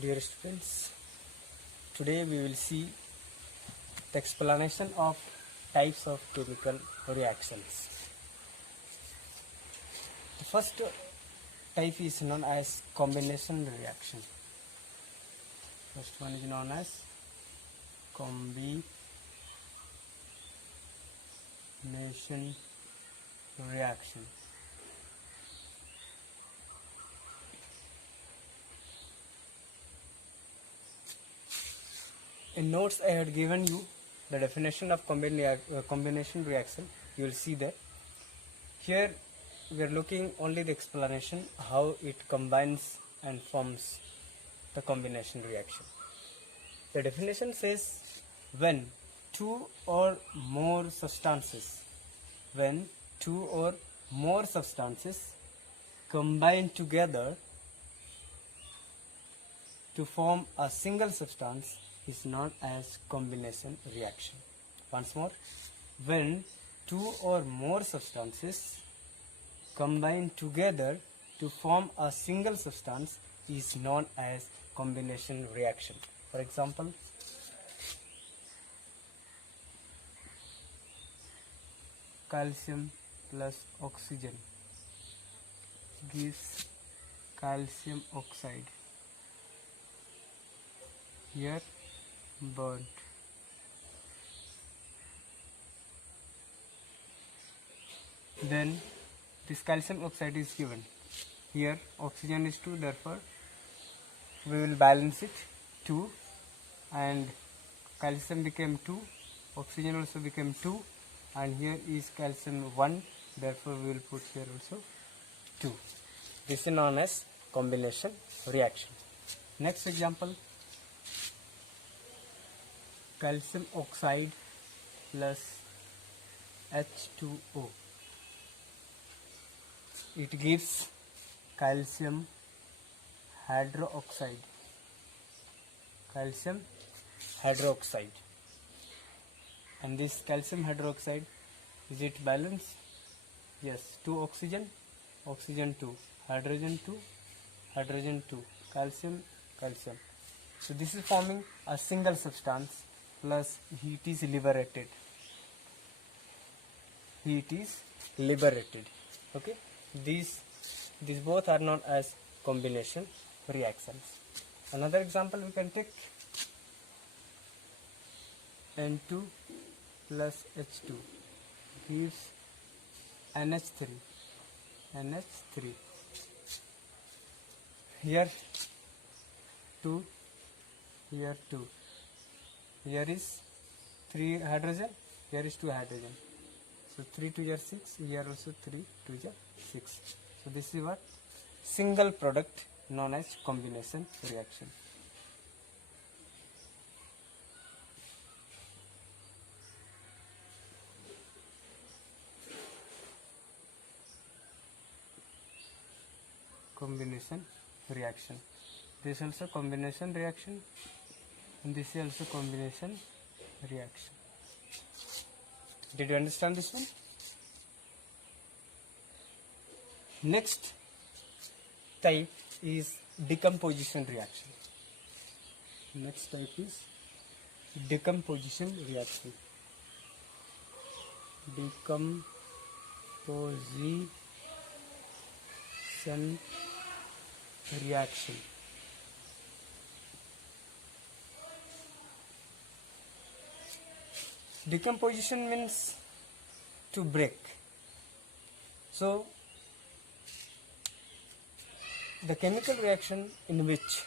Dear students, today we will see the explanation of types of chemical reactions. The first type is known as combination reaction. First one is known as combination reaction. In notes I had given you the definition of combination reaction. You will see that here we are looking only the explanation how it combines and forms the combination reaction. The definition says when two or more substances combine together to form a single substance is known as combination reaction. Once more, when two or more substances combine together to form a single substance is known as combination reaction. For example, calcium plus oxygen gives calcium oxide. Here burnt. Then this calcium oxide is given. Here oxygen is 2, therefore we will balance it 2, and calcium became 2, oxygen also became 2, and here is calcium 1, therefore we will put here also 2. This is known as combination reaction. Next example, calcium oxide plus H2O. It gives calcium hydroxide. And this calcium hydroxide, is it balanced? Yes, 2 oxygen, oxygen 2, hydrogen 2, hydrogen 2, calcium. So this is forming a single substance, plus heat is liberated. Okay, these both are known as combination reactions. Another example we can take, N2 plus H2 gives NH3. Here 2, here 2. Here is 3 hydrogen, here is 2 hydrogen. So 3 2 are 6, here also 3 2 are 6. So this is what? Single product known as combination reaction. Combination reaction. This also combination reaction, and this is also combination reaction. Did you understand this one? Next type is decomposition reaction. Decomposition reaction. Decomposition means to break. So the chemical reaction in which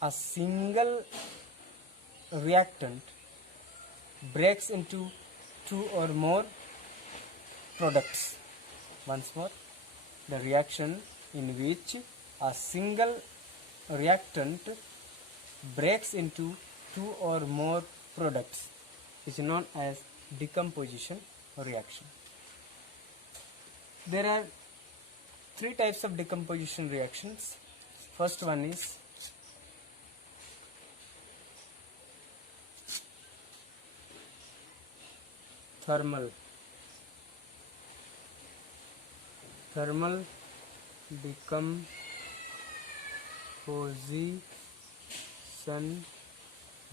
a single reactant breaks into 2 or more products. Once more, the reaction in which a single reactant breaks into 2 or more products is known as decomposition reaction. There are 3 types of decomposition reactions. First one is thermal decomposition position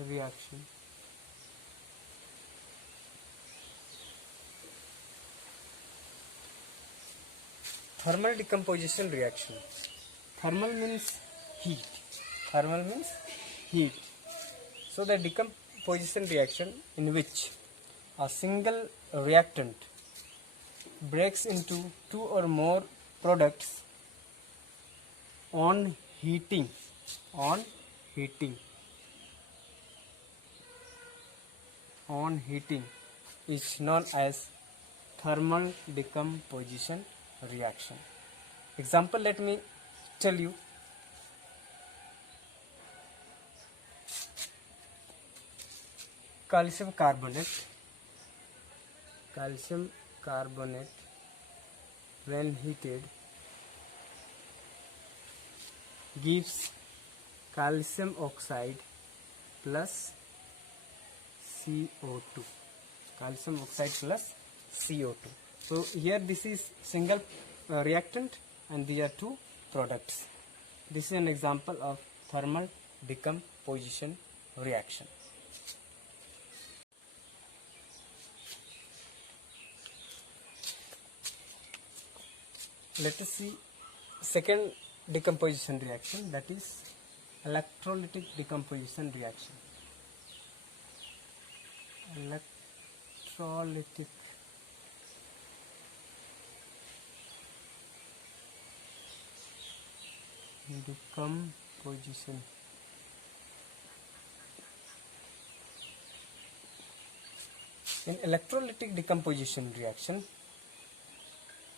reaction. Thermal decomposition reaction. Thermal means heat. Thermal means heat. So the decomposition reaction in which a single reactant breaks into two or more products on heating. On heating is known as thermal decomposition reaction. Example, let me tell you. Calcium carbonate when heated gives calcium oxide plus CO2. Calcium oxide plus CO2. So here this is single reactant and these are two products. This is an example of thermal decomposition reaction. Let us see second decomposition reaction, that is electrolytic decomposition reaction. Electrolytic decomposition. In electrolytic decomposition reaction,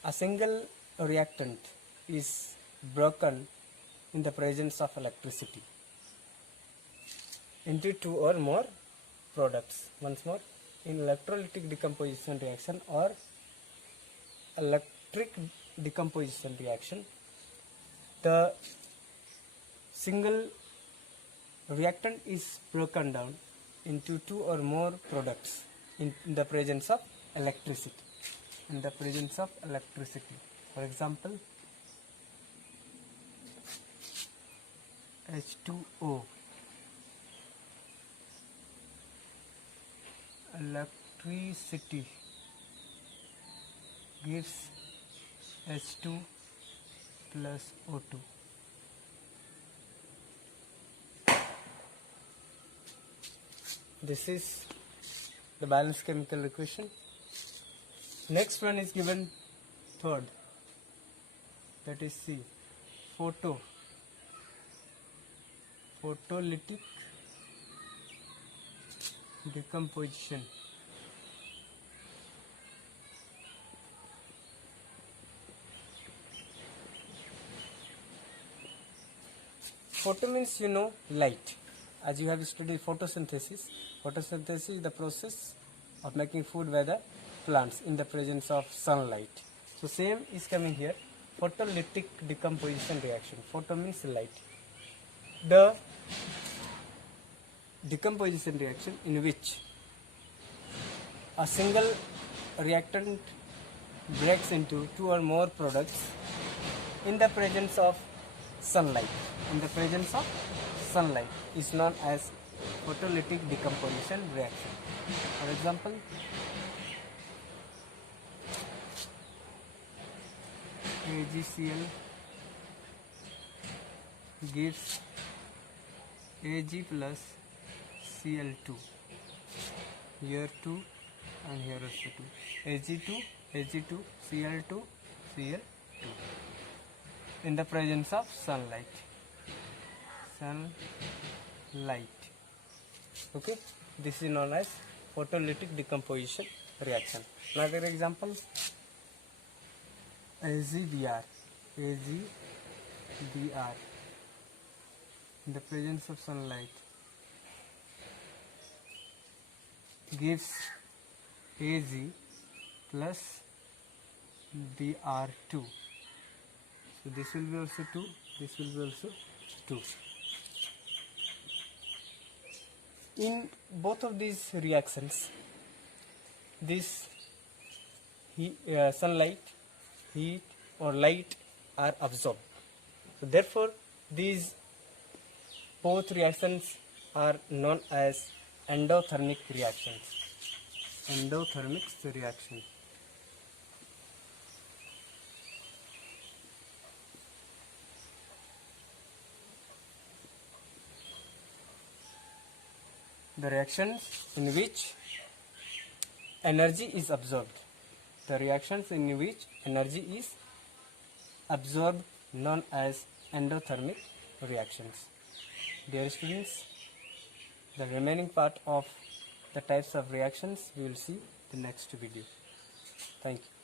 a single reactant is broken in the presence of electricity into two or more products. Once more, in electrolytic decomposition reaction or electric decomposition reaction, the single reactant is broken down into two or more products in the presence of electricity. For example, H2O, electricity gives H2 plus O2. This is the balanced chemical equation. Next one is given third, that is C, photolytic decomposition. Photo means light. As you have studied photosynthesis. Photosynthesis is the process of making food by the plants in the presence of sunlight. So same is coming here. Photolytic decomposition reaction. Photo means light. The decomposition reaction in which a single reactant breaks into two or more products in the presence of sunlight. Is known as photolytic decomposition reaction. For example, AgCl gives Ag plus Cl2. Here 2 and here also 2. Ag2, Cl2, Cl2 in the presence of sunlight. Okay, this is known as photolytic decomposition reaction. Another example, AgBr in the presence of sunlight gives Ag plus Br2. So this will be also 2, this will be also 2. In both of these reactions, this sunlight, heat or light are absorbed. So therefore, these Both reactions are known as endothermic reactions. Endothermic reaction. The reactions in which energy is absorbed. The reactions in which energy is absorbed known as endothermic reactions. Dear students, the remaining part of the types of reactions we will see the next video. Thank you.